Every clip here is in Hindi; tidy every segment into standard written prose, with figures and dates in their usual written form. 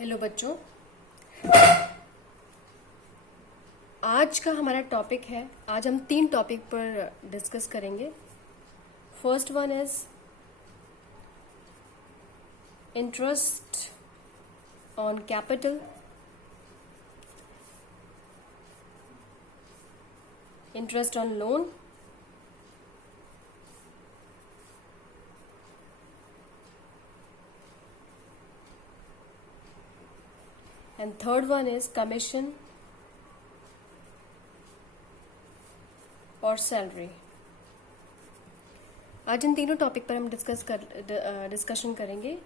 हेलो बच्चों, आज का हमारा टॉपिक है। आज हम 3 टॉपिक पर डिस्कस करेंगे। First one is interest on capital, interest on loan, and third one is commission और सैलरी। आज इन तीनों टॉपिक पर हम डिस्कशन करेंगे।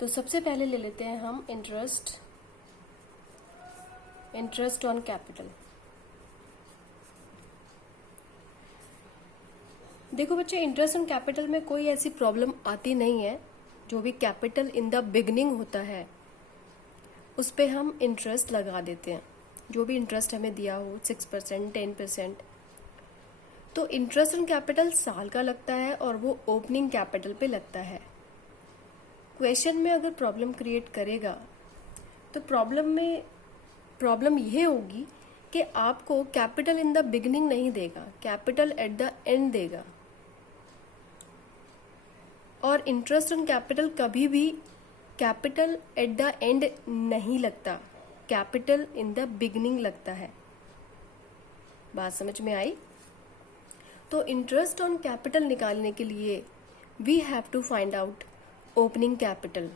तो सबसे पहले ले लेते हैं हम इंटरेस्ट ऑन कैपिटल। देखो बच्चे, इंटरेस्ट ऑन कैपिटल में कोई ऐसी प्रॉब्लम आती नहीं है। जो भी कैपिटल इन द बिगनिंग होता है उस पे हम इंटरेस्ट लगा देते हैं, जो भी इंटरेस्ट हमें दिया हो 6%, 10%। तो इंटरेस्ट ऑन कैपिटल साल का लगता है और वो ओपनिंग कैपिटल पे लगता है। क्वेश्चन में अगर प्रॉब्लम क्रिएट करेगा तो प्रॉब्लम ये होगी कि आपको कैपिटल इन द बिगनिंग नहीं देगा, कैपिटल एट द एंड देगा। और इंटरेस्ट ऑन कैपिटल कभी भी कैपिटल एट द एंड नहीं लगता, कैपिटल इन द बिगनिंग लगता है। बात समझ में आई? तो इंटरेस्ट ऑन कैपिटल निकालने के लिए we have to find out opening capital,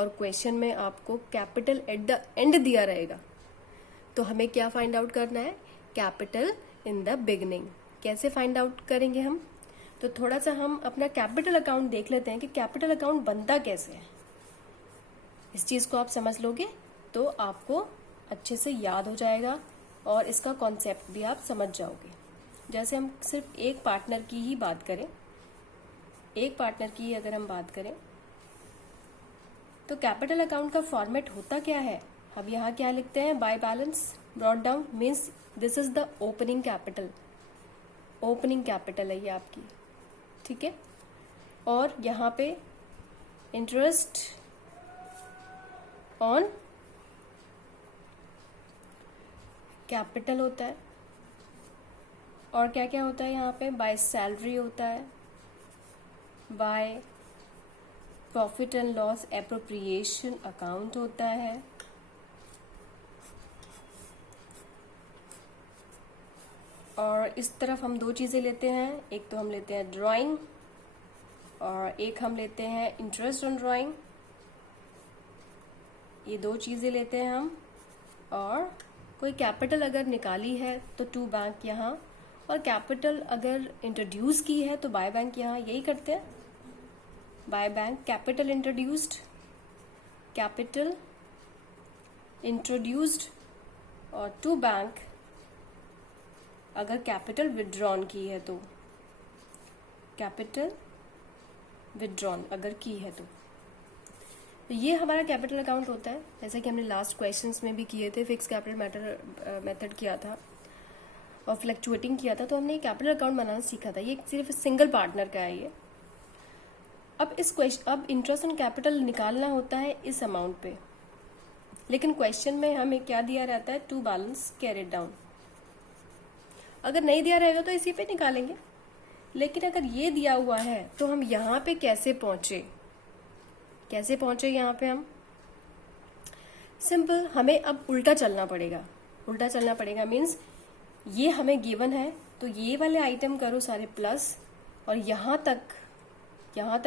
और क्वेश्चन में आपको कैपिटल एट द एंड दिया रहेगा। तो हमें क्या फाइंड आउट करना है? Capital in the beginning. कैसे फाइंड आउट करेंगे हम? तो थोड़ा सा हम अपना कैपिटल अकाउंट देख लेते हैं कि कैपिटल अकाउंट बनता कैसे है। इस चीज़ को आप समझ लोगे तो आपको अच्छे से याद हो जाएगा और इसका कॉन्सेप्ट भी आप समझ जाओगे। जैसे हम सिर्फ एक पार्टनर की ही बात करें, अगर हम बात करें तो कैपिटल अकाउंट का फॉर्मेट होता क्या है? अब यहाँ क्या लिखते हैं? By balance brought down means this is the opening capital. Opening capital है ये आपकी, ठीक है। और यहाँ पे इंटरेस्ट ऑन कैपिटल होता है। और क्या क्या होता है यहाँ पे? बाय सैलरी होता है, by profit and loss appropriation account होता है, और इस तरफ हम 2 चीज़ें लेते हैं। एक तो हम लेते हैं ड्राइंग और एक हम लेते हैं इंटरेस्ट ऑन ड्राइंग। ये 2 चीज़ें लेते हैं हम। और कोई कैपिटल अगर निकाली है तो टू बैंक यहाँ, और कैपिटल अगर इंट्रोड्यूस की है तो बाय बैंक यहाँ। यही करते हैं, बाय बैंक कैपिटल इंट्रोड्यूस्ड और टू बैंक अगर कैपिटल विड्रॉन की है तो, कैपिटल विड्रॉन अगर की है तो ये हमारा कैपिटल अकाउंट होता है। जैसे कि हमने लास्ट क्वेश्चंस में भी किए थे, फिक्स कैपिटल मेथड किया था और फ्लक्चुएटिंग किया था, तो हमने कैपिटल अकाउंट बनाना सीखा था। ये सिर्फ सिंगल पार्टनर का है ये। अब इंटरेस्ट ऑन कैपिटल निकालना होता है इस अमाउंट पे, लेकिन क्वेश्चन में हमें क्या दिया रहता है? To balance carried down. अगर नहीं दिया रहेगा तो इसी पे निकालेंगे, लेकिन अगर ये दिया हुआ है तो हम यहाँ पे कैसे पहुंचे यहाँ पे? हम सिंपल, हमें अब उल्टा चलना पड़ेगा। मीन्स ये हमें गिवन है तो ये वाले आइटम करो सारे प्लस, और यहाँ तक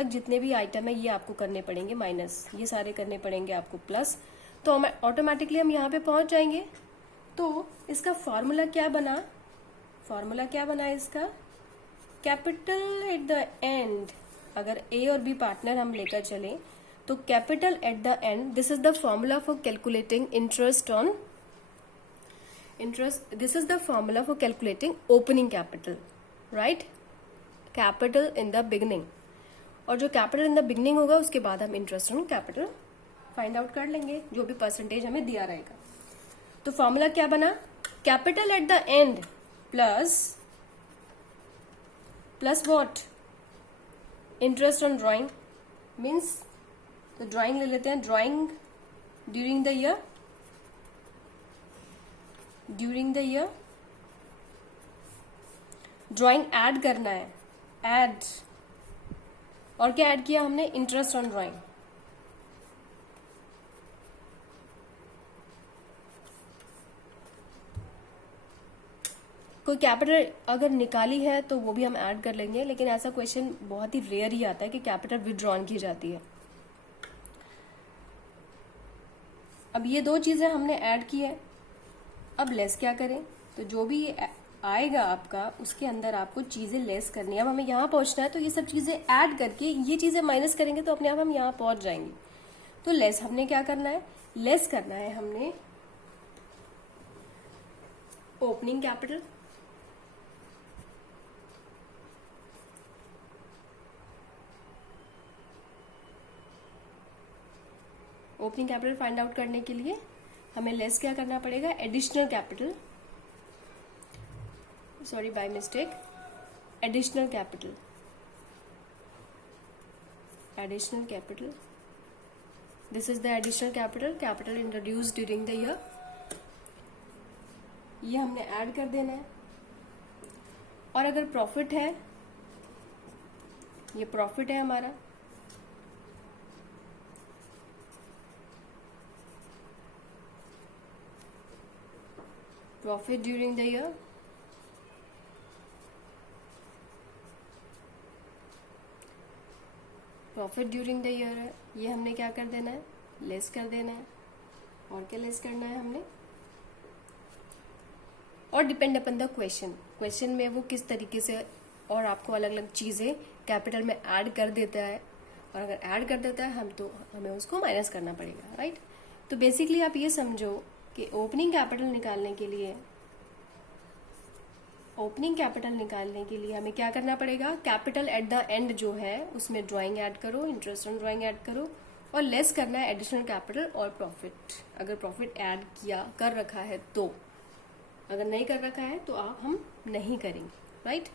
जितने भी आइटम है ये आपको करने पड़ेंगे माइनस, ये सारे करने पड़ेंगे आपको प्लस। तो हमें ऑटोमेटिकली हम यहाँ पे पहुंच जाएंगे। तो इसका फॉर्मूला क्या बना इसका? Capital at the end. अगर ए और बी पार्टनर हम लेकर चलें तो capital at the end, this is the formula for calculating this is the formula for calculating opening capital, right? Capital in the beginning. और जो कैपिटल इन द बिगनिंग होगा उसके बाद हम interest on capital find out कर लेंगे, जो भी परसेंटेज हमें दिया रहेगा। तो फॉर्मूला क्या बना? Capital at the end plus what? Interest on drawing means, तो ड्राइंग ले लेते हैं। Drawing during the year, during the year drawing add करना है, ऐड, और क्या ऐड किया हमने, इंटरेस्ट ऑन ड्राइंग। कोई कैपिटल अगर निकाली है तो वो भी हम ऐड कर लेंगे, लेकिन ऐसा क्वेश्चन बहुत ही रेयर ही आता है कि कैपिटल विड्रॉन की जाती है। अब ये दो चीजें हमने ऐड की है, अब लेस क्या करें, तो जो भी आएगा आपका उसके अंदर आपको चीजें लेस करनी है। अब हमें यहाँ पहुंचना है तो ये सब चीजें ऐड करके ये चीजें माइनस करेंगे तो अपने आप हम यहाँ पहुंच जाएंगे। तो लेस हमने क्या करना है, लेस करना है हमने opening capital, opening capital find out करने के लिए हमें लेस क्या करना पड़ेगा, additional capital, sorry by mistake, additional capital, additional capital, this is the additional capital, capital introduce during the year, ये हमने ऐड कर देना है। और अगर प्रॉफिट है, ये प्रॉफिट है हमारा, profit during the year, profit during the year है, ये हमने क्या कर देना है, लेस कर देना है। और क्या लेस करना है हमने, और depend upon the question, question में वो किस तरीके से और आपको अलग अलग चीजें कैपिटल में ऐड कर देता है, और अगर ऐड कर देता है हम तो हमें उसको माइनस करना पड़ेगा, राइट। तो बेसिकली आप ये समझो कि ओपनिंग कैपिटल निकालने के लिए, ओपनिंग कैपिटल निकालने के लिए हमें क्या करना पड़ेगा, कैपिटल एट द एंड जो है उसमें ड्राइंग ऐड करो, इंटरेस्ट ऑन ड्राइंग ऐड करो, और लेस करना है एडिशनल कैपिटल और प्रॉफिट, अगर प्रॉफिट ऐड किया कर रखा है तो, अगर नहीं कर रखा है तो आप हम नहीं करेंगे, राइट।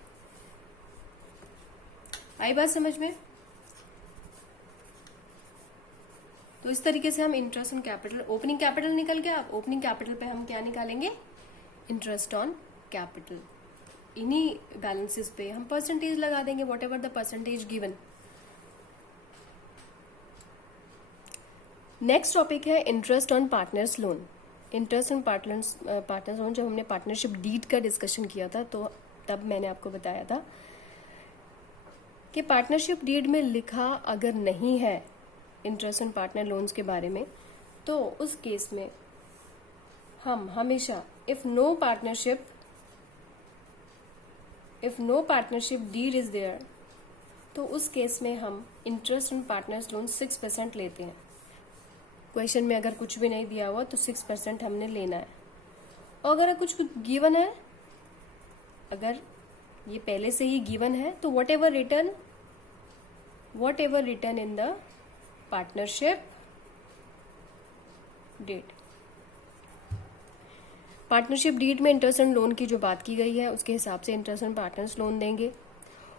आई बात समझ में। तो इस तरीके से हम interest on capital, opening capital निकल गया, अब ओपनिंग कैपिटल पे हम क्या निकालेंगे, इंटरेस्ट ऑन कैपिटल। इन्हीं बैलेंसेस पे हम परसेंटेज लगा देंगे, whatever the percentage given. Next topic है interest on partners loan. Interest on partners loan, जब हमने पार्टनरशिप डीड का डिस्कशन किया था तो तब मैंने आपको बताया था कि पार्टनरशिप डीड में लिखा अगर नहीं है इंटरेस्ट ऑन पार्टनर लोन्स के बारे में, तो उस केस में हम हमेशा if no partnership deed is there, तो उस केस में हम इंटरेस्ट ऑन पार्टनर्स लोन 6% लेते हैं। क्वेश्चन में अगर कुछ भी नहीं दिया हुआ तो 6% हमने लेना है। और अगर कुछ गिवन है, अगर ये पहले से ही गिवन है, तो whatever return in the partnership deed, partnership deed में इंटरेस्ट ऑन लोन की जो बात की गई है उसके हिसाब से इंटरेस्ट ऑन पार्टनर्स लोन देंगे।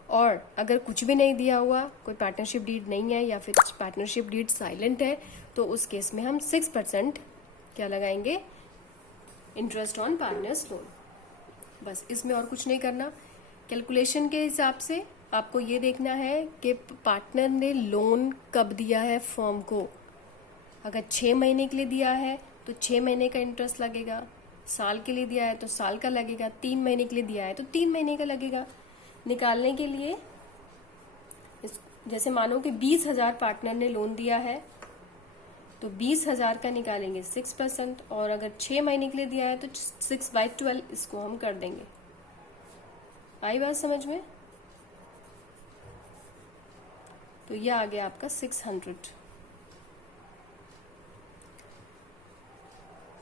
और अगर कुछ भी नहीं दिया हुआ, कोई पार्टनरशिप डीड नहीं है या फिर पार्टनरशिप डीड साइलेंट है, तो उस केस में हम 6% क्या लगाएंगे, इंटरेस्ट ऑन पार्टनर्स लोन। बस इसमें और कुछ नहीं करना। कैलकुलेशन के हिसाब से आपको ये देखना है कि पार्टनर ने लोन कब दिया है फर्म को। अगर 6 महीने के लिए दिया है तो 6 महीने का इंटरेस्ट लगेगा, साल के लिए दिया है तो साल का लगेगा, 3 महीने के लिए दिया है तो 3 महीने का लगेगा। निकालने के लिए जैसे मानो कि 20,000 पार्टनर ने लोन दिया है तो 20,000 का निकालेंगे 6%, और अगर 6 महीने के लिए दिया है तो 6/12 इसको हम कर देंगे। आई बात समझ में। तो यह आ गया आपका 600।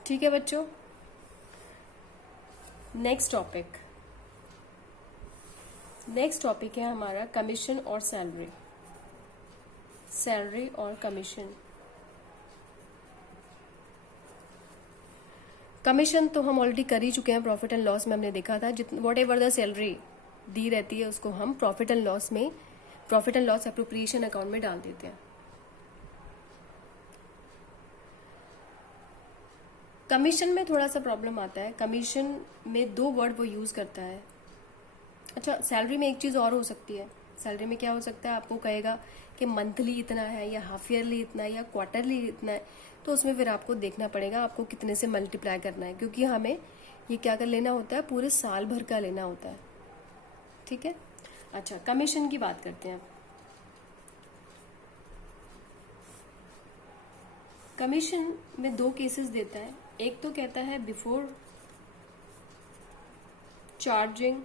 ठीक है बच्चों। नेक्स्ट टॉपिक है हमारा कमीशन और सैलरी, सैलरी और कमीशन। कमीशन तो हम ऑलरेडी कर ही चुके हैं, प्रॉफिट एंड लॉस में हमने देखा था। वॉट एवर द सैलरी दी रहती है उसको हम profit and loss appropriation account में डाल देते हैं। कमीशन में थोड़ा सा प्रॉब्लम आता है, कमीशन में 2 वर्ड वो यूज करता है। अच्छा, सैलरी में एक चीज और हो सकती है, सैलरी में क्या हो सकता है, आपको कहेगा कि मंथली इतना है या हाफ ईयरली इतना है या क्वार्टरली इतना है, तो उसमें फिर आपको देखना पड़ेगा आपको कितने से मल्टीप्लाई करना है, क्योंकि हमें ये क्या कर लेना होता है, पूरे साल भर का लेना होता है। ठीक है। अच्छा, कमीशन की बात करते हैं। कमीशन में 2 केसेस देता है, एक तो कहता है बिफोर चार्जिंग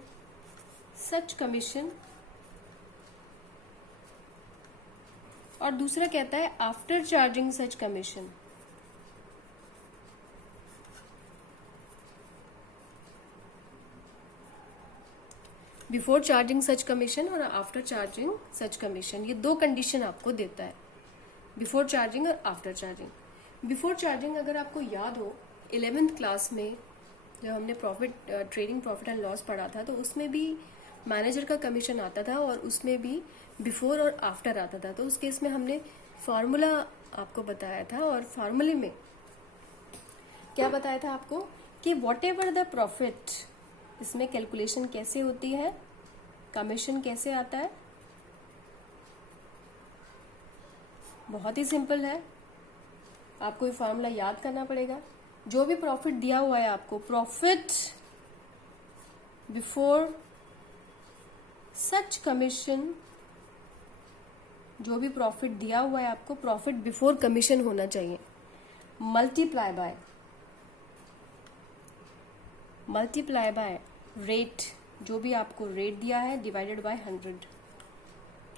सच कमीशन, और दूसरा कहता है आफ्टर चार्जिंग सच कमीशन। बिफोर चार्जिंग सच कमीशन और आफ्टर चार्जिंग सच कमीशन, ये 2 कंडीशन आपको देता है, बिफोर चार्जिंग और आफ्टर चार्जिंग। बिफोर चार्जिंग अगर आपको याद हो 11th क्लास में जब हमने ट्रेडिंग प्रॉफिट एंड लॉस पढ़ा था, तो उसमें भी मैनेजर का कमीशन आता था और उसमें भी बिफोर और आफ्टर आता था। तो उस केस में हमने फार्मूला आपको बताया था, और फार्मूले में क्या बताया था आपको कि वॉट एवर द प्रॉफिट, इसमें कैलकुलेशन कैसे होती है, कमीशन कैसे आता है, बहुत ही सिंपल है, आपको ये फार्मूला याद करना पड़ेगा। जो भी प्रॉफिट दिया हुआ है आपको, प्रॉफिट बिफोर सच कमीशन, जो भी प्रॉफिट दिया हुआ है आपको, प्रॉफिट बिफोर कमीशन होना चाहिए, मल्टीप्लाई बाय रेट, जो भी आपको रेट दिया है डिवाइडेड बाय 100,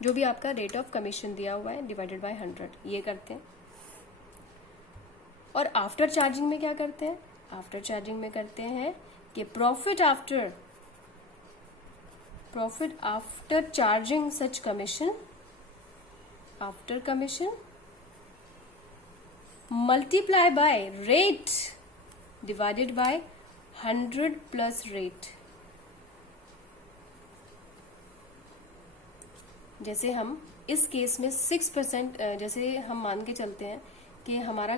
जो भी आपका रेट ऑफ कमीशन दिया हुआ है डिवाइडेड बाय 100, ये करते हैं। और आफ्टर चार्जिंग में क्या करते हैं, आफ्टर चार्जिंग में करते हैं कि profit after charging such commission, after commission multiply by rate divided by 100 plus rate. जैसे हम इस केस में 6%, जैसे हम मान के चलते हैं कि हमारा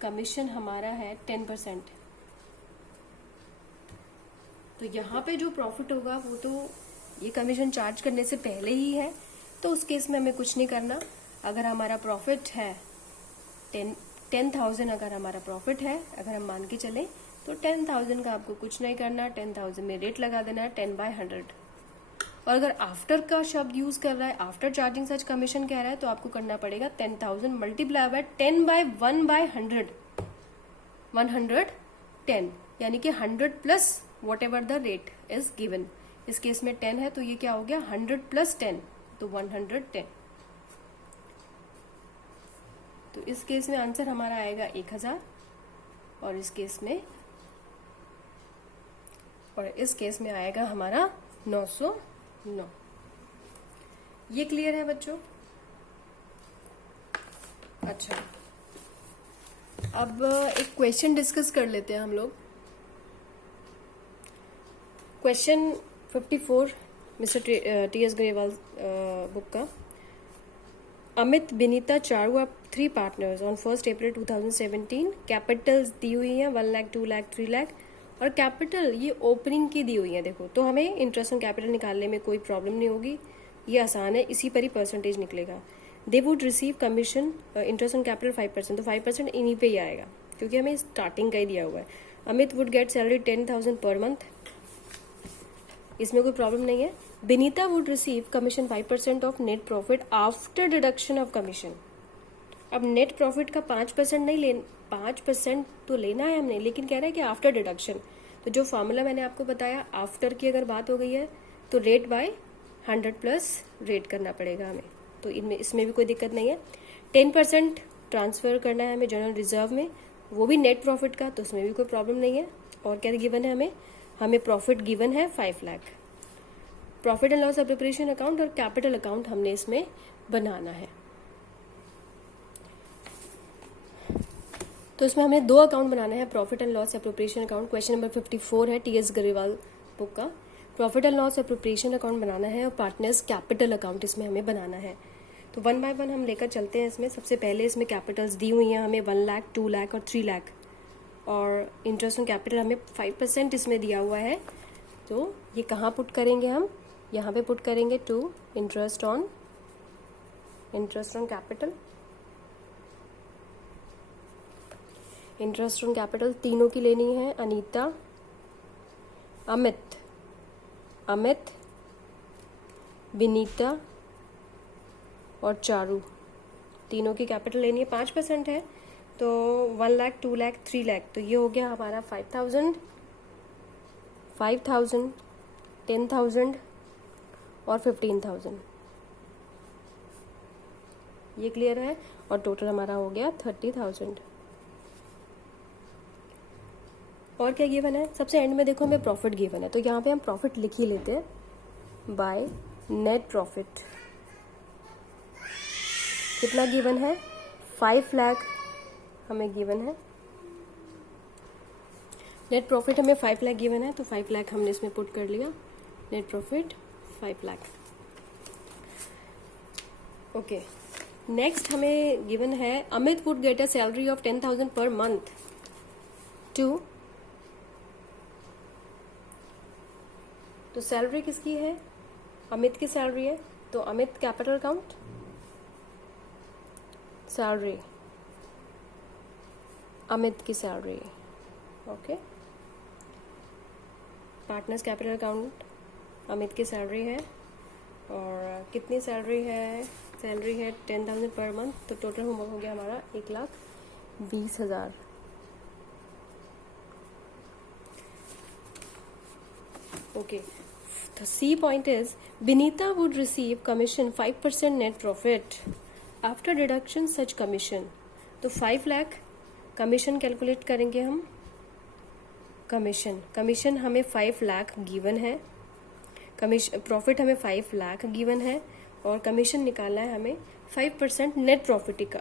कमीशन हमारा है 10%, तो यहाँ पे जो प्रॉफिट होगा वो तो ये कमीशन चार्ज करने से पहले ही है, तो उस केस में हमें कुछ नहीं करना। अगर हमारा प्रॉफिट है 10,000, अगर हमारा प्रॉफिट है, अगर हम मान के चलें, तो 10,000 का आपको कुछ नहीं करना, 10,000 में रेट लगा देना है 10/100। और अगर आफ्टर का शब्द यूज कर रहा है, आफ्टर चार्जिंग सच कमीशन कह रहा है, तो आपको करना पड़ेगा 10,000 मल्टीप्लाई बाय 10/1/100, 110, यानी कि 100 plus what ever the rate is given. इस केस में 10 है, तो ये क्या हो गया, 100 प्लस 10, तो 110। तो इस केस में आंसर हमारा आएगा 1000, और इस केस में आएगा हमारा 909। ये क्लियर है बच्चों? अच्छा, अब एक क्वेश्चन डिस्कस कर लेते हैं हम लोग। Question 54 mister T S. Grewal book का। Amit, Vinita, Charu are 3 partners on 1 April 2017। Capitals दी हुई है 1 लाख, 2 लाख, 3 लाख, और कैपिटल ये ओपनिंग की दी हुई है। देखो, तो हमें इंटरेस्ट ऑन कैपिटल निकालने में कोई प्रॉब्लम नहीं होगी, ये आसान है, इसी पर ही परसेंटेज निकलेगा। They would receive commission interest on capital 5%, तो 5% इन्हीं पे ही आएगा, क्योंकि हमें स्टार्टिंग का ही दिया हुआ है। Amit would get salary 10,000 per month, इसमें कोई प्रॉब्लम नहीं है। Vinita would receive commission 5% of net profit after deduction of commission. अब नेट प्रॉफिट का 5% नहीं लेना, 5% तो लेना है हमने, लेकिन कह रहा है कि आफ्टर डिडक्शन। तो जो फॉर्मूला मैंने आपको बताया, आफ्टर की अगर बात हो गई है तो रेट बाय 100 प्लस रेट करना पड़ेगा हमें, तो इसमें भी कोई दिक्कत नहीं है। 10% ट्रांसफर करना है हमें जनरल रिजर्व में, वो भी नेट प्रॉफिट का, तो उसमें भी कोई प्रॉब्लम नहीं है। और क्या गिवन है हमें प्रॉफिट गिवन है 5 lakh. Profit and loss appropriation account और कैपिटल अकाउंट हमने इसमें बनाना है। तो इसमें हमें 2 अकाउंट बनाना है, profit and loss appropriation account. Question number 54 है टी.एस. ग्रेवाल बुक का। Profit and loss appropriation account बनाना है और पार्टनर्स कैपिटल अकाउंट इसमें हमें बनाना है। तो 1 बाय 1 हम लेकर चलते हैं इसमें। सबसे पहले इसमें कैपिटल्स दी हुई हैं हमें 1 लाख, 2 लाख और 3 लाख, और इंटरेस्ट ऑन कैपिटल हमें 5% इसमें दिया हुआ है। तो ये कहाँ पुट करेंगे हम? यहाँ पे पुट करेंगे to interest on capital. Interest on capital तीनों की लेनी है, अनीता, अमित, विनीता और चारू, तीनों की कैपिटल लेनी है। 5% है तो 1 लाख, 2 लाख, 3 लाख, तो ये हो गया हमारा 5,000, 10,000 और 15,000। ये क्लियर है? और टोटल हमारा हो गया 30,000। और क्या गिवन है? सबसे एंड में देखो हमें प्रॉफिट गिवन है, तो यहाँ पे हम प्रॉफिट लिख ही लेते हैं बाय नेट प्रॉफिट। कितना गिवन है? 5 लाख हमें गिवन है। नेट प्रॉफिट हमें 5 लाख गिवन है, तो 5 लाख हमने इसमें पुट कर लिया। Net profit 5 lakh. Okay, next हमें गिवन है Amit would get a salary of 10,000 per month to. तो सैलरी किसकी है? अमित की सैलरी है, तो Amit capital account, salary, Amit की salary. Okay, partners capital account, Amit की सैलरी है, और कितनी सैलरी है? सैलरी है 10,000 पर मंथ, तो टोटल हो गया हमारा 1,20,000। Okay, the C point is Vinita would receive commission 5% net profit after deduction such commission। तो 5 लाख कमीशन कैलकुलेट करेंगे हम। कमीशन हमें 5 लाख गिवन है, प्रॉफिट हमें 5 लाख गिवन है, और कमीशन निकालना है हमें 5% नेट प्रॉफिट का।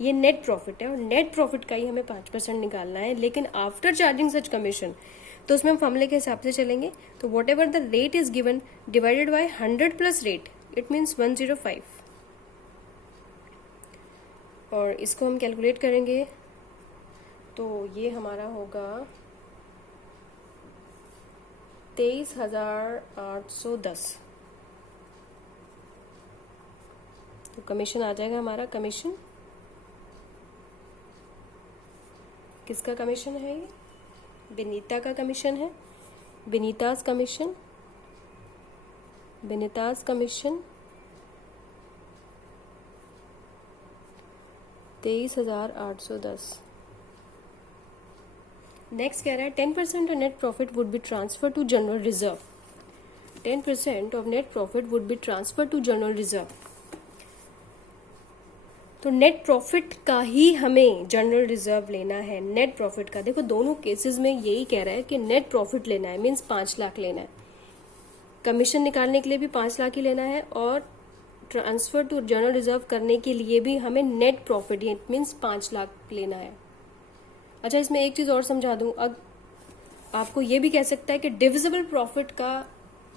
ये नेट प्रॉफिट है, और नेट प्रॉफिट का ही हमें 5% निकालना है, लेकिन आफ्टर चार्जिंग सच कमीशन। तो उसमें हम फॉर्मूले के हिसाब से चलेंगे। तो whatever the rate is given divided by 100 plus rate, it means 105, और इसको हम कैलकुलेट करेंगे तो ये हमारा होगा 23,810। तो कमीशन आ जाएगा हमारा। कमीशन किसका कमीशन है? ये विनीता का कमीशन है। विनीताज कमीशन 23,810। नेक्स्ट कह रहा है 10% of net profit would be transfer to general reserve. 10% of net profit would be transfer to general reserve. तो नेट प्रॉफिट का ही हमें जनरल रिजर्व लेना है। नेट प्रॉफिट का देखो, दोनों केसेस में यही कह रहा है कि नेट प्रॉफिट लेना है, मीन्स 5 लाख लेना है। कमीशन निकालने के लिए भी 5 लाख ही लेना है, और ट्रांसफर टू जनरल रिजर्व करने के लिए भी हमें नेट प्रॉफिट मीन्स 5 लाख लेना है। अच्छा, इसमें एक चीज और समझा दूं, अब आपको ये भी कह सकता है कि डिविजिबल प्रॉफिट का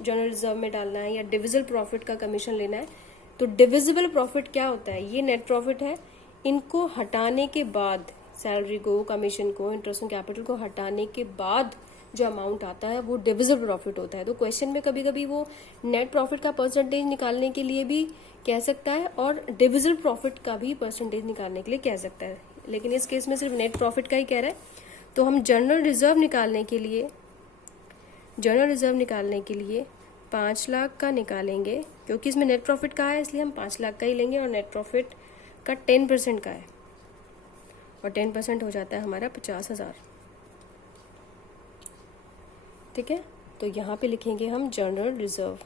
जनरल रिजर्व में डालना है, या डिविजिबल प्रॉफिट का कमीशन लेना है। तो डिविजिबल प्रॉफिट क्या होता है? ये नेट प्रॉफिट है, इनको हटाने के बाद, सैलरी को, कमीशन को, इंटरेस्ट ऑन कैपिटल को हटाने के बाद जो अमाउंट आता है वो डिविजिबल प्रॉफिट होता है। तो क्वेश्चन में कभी कभी वो नेट प्रॉफिट का परसेंटेज निकालने के लिए भी कह सकता है, और डिविजिबल प्रॉफिट का भी परसेंटेज निकालने के लिए कह सकता है, लेकिन इस केस में सिर्फ नेट प्रॉफिट का ही कह रहा है। तो हम जनरल रिजर्व निकालने के लिए 5 लाख का निकालेंगे, क्योंकि इसमें नेट प्रॉफिट का है इसलिए हम 5 लाख का ही लेंगे, और नेट प्रॉफिट का 10% का है, और 10% हो जाता है हमारा 50,000। ठीक है, तो यहाँ पे लिखेंगे हम जनरल रिजर्व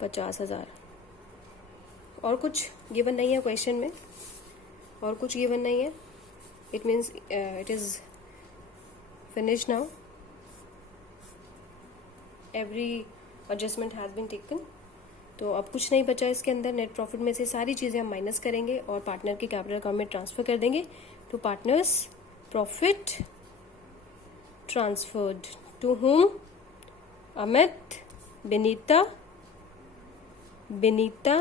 50,000। और कुछ गिवन नहीं है क्वेश्चन में, और कुछ गिवन नहीं है। It means it is finish now, every adjustment has been taken. तो अब कुछ नहीं बचा इसके अंदर। नेट प्रॉफिट में से सारी चीज़ें हम माइनस करेंगे और पार्टनर के कैपिटल अकाउंट में ट्रांसफर कर देंगे। तो partners profit transferred to whom? Amit, Vinita Binita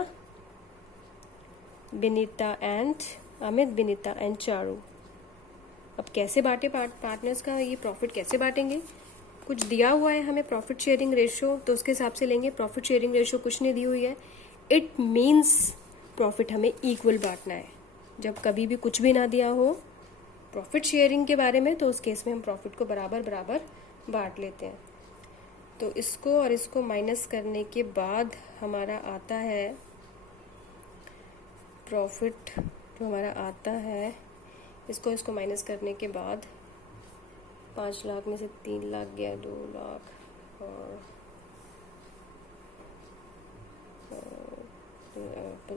and Amit, Binita and Charu. अब कैसे बांटे पार्टनर्स का ये प्रॉफिट कैसे बांटेंगे? कुछ दिया हुआ है हमें प्रॉफिट शेयरिंग रेशियो, तो उसके हिसाब से लेंगे। प्रॉफिट शेयरिंग रेशियो कुछ नहीं दी हुई है, इट मीन्स प्रॉफिट हमें इक्वल बांटना है। जब कभी भी कुछ भी ना दिया हो प्रॉफिट शेयरिंग के बारे में, तो उस केस में हम प्रॉफिट को बराबर बराबर बांट लेते हैं। तो इसको और इसको माइनस करने के बाद हमारा आता है प्रॉफिट, जो हमारा आता है, इसको माइनस करने के बाद 5 लाख में से 3 लाख गया, 2 लाख और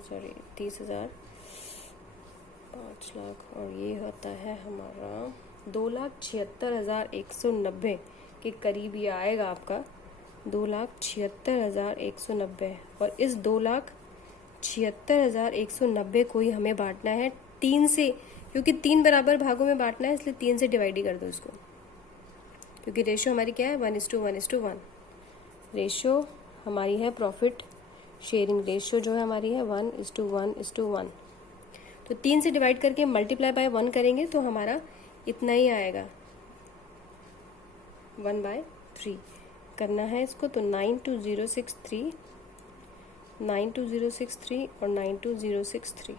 सॉरी 30,000, 5 लाख, और ये होता है हमारा 2,76,190 के करीब ये आएगा आपका, 2,76,190। और इस 2,76,190 को ही हमें बांटना है 3 से, क्योंकि 3 बराबर भागों में बांटना है, इसलिए 3 से डिवाइड ही कर दो इसको, क्योंकि रेशियो हमारी क्या है 1:1:1। रेशियो हमारी है प्रॉफिट शेयरिंग रेशियो जो है हमारी है 1:1:1। तो 3 से डिवाइड करके मल्टीप्लाई बाय 1 करेंगे तो हमारा इतना ही आएगा, 1/3 करना है इसको। तो 92063 और 92063।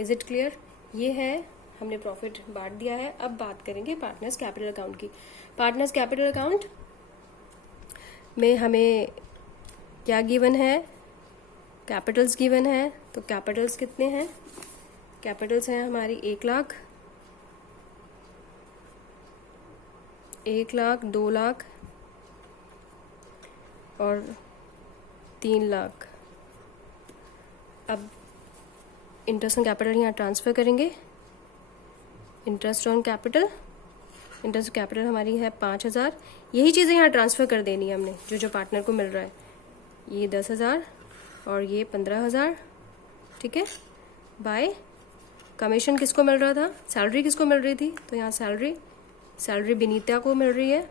Is it clear? ये है, हमने प्रॉफिट बांट दिया है। अब बात करेंगे पार्टनर्स कैपिटल अकाउंट की। पार्टनर्स कैपिटल अकाउंट में हमें क्या गिवन है? कैपिटल्स गिवन है। तो कैपिटल्स कितने हैं? कैपिटल्स हैं हमारी 1 लाख, 2 लाख और 3 लाख। अब इंटरेस्ट ऑन कैपिटल यहाँ ट्रांसफ़र करेंगे। इंटरेस्ट ऑन कैपिटल हमारी है 5,000। यही चीज़ें यहाँ ट्रांसफ़र कर देनी है हमने, जो पार्टनर को मिल रहा है। ये 10,000 और ये 15,000, ठीक है। बाय कमीशन किसको मिल रहा था? सैलरी किसको मिल रही थी? तो यहाँ सैलरी बिनीता को मिल रही है।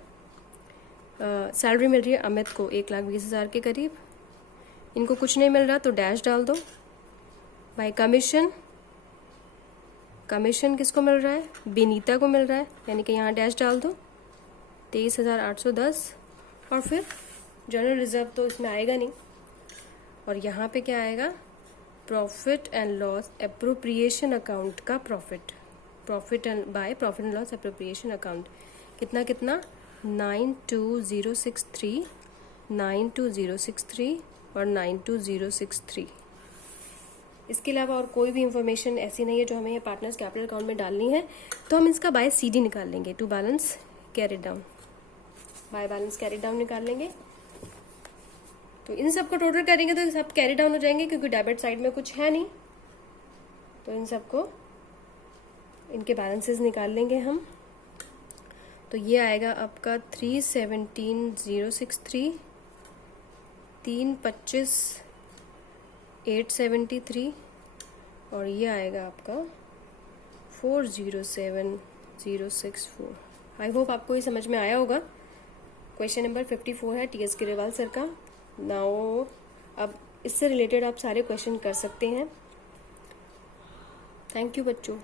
सैलरी मिल रही है अमित को 1,20,000 के करीब। इनको कुछ नहीं मिल रहा तो डैश डाल दो। बाय कमीशन किसको मिल रहा है? बिनीता को मिल रहा है, यानी कि यहाँ डैश डाल दो 23,810। और फिर जनरल रिजर्व तो इसमें आएगा नहीं, और यहाँ पे क्या आएगा? Profit and loss appropriation account का profit and loss appropriation account कितना 92063 और 92063। इसके अलावा और कोई भी इंफॉर्मेशन ऐसी नहीं है जो हमें पार्टनर्स कैपिटल अकाउंट में डालनी है। तो हम इसका बाय CD निकाल लेंगे, to balance carried down, by balance carried down निकाल लेंगे। तो इन सब को टोटल करेंगे तो सब कैरी डाउन हो जाएंगे, क्योंकि डेबिट साइड में कुछ है नहीं। तो इन सबको इनके बैलेंसेस निकाल लेंगे हम। तो ये आएगा आपका 317,063, 325,873 और ये आएगा आपका 407,064। आई होप आपको ये समझ में आया होगा। क्वेश्चन नंबर 54 है TS गिरेवाल सर का। नाउ अब इससे रिलेटेड आप सारे क्वेश्चन कर सकते हैं। थैंक यू बच्चों।